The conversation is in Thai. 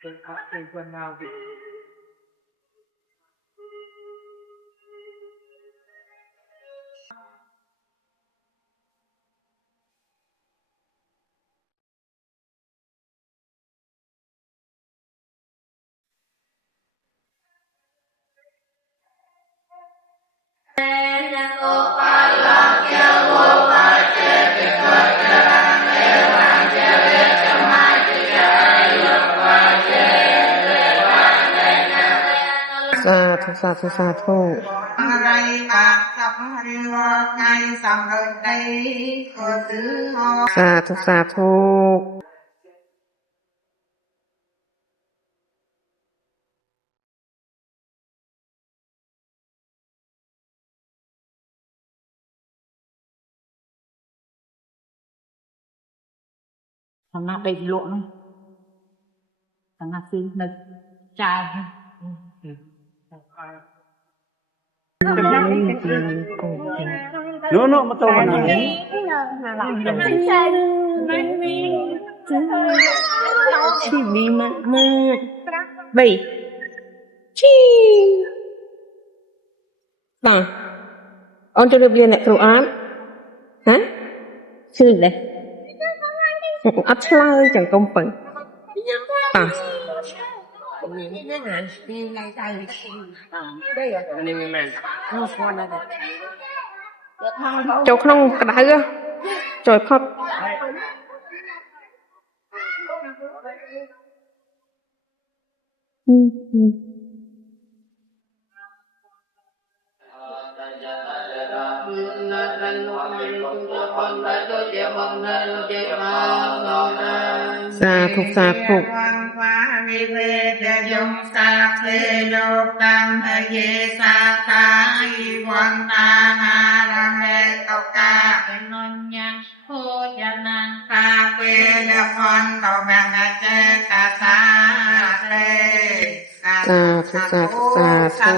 เป็นพระเป็นคนนาวิสาธุสาธุสาธุอะไรบาปสัมพันธ์ว่าไงสังเอิญใดก็ถือสาธุสาธุทำหน้าไปหลวงทำหน้าซื้อนึกใจno mà tôi màชีบีมากมากไปชีต่างออนจะเรียนเนี่ยครูอาร์ตฮะชื่อเลยอัดเลยจังกงปังต่างโจขนมกระดาษก็จอยพับสาธุสาธุวิเวทยงสาเทโลกังเยสาตาอิวันตาหารังเอตกาเป็นนนยังโคจนังคาเวลวันตแมงเจตสาเทสาธุสาธุสาธุ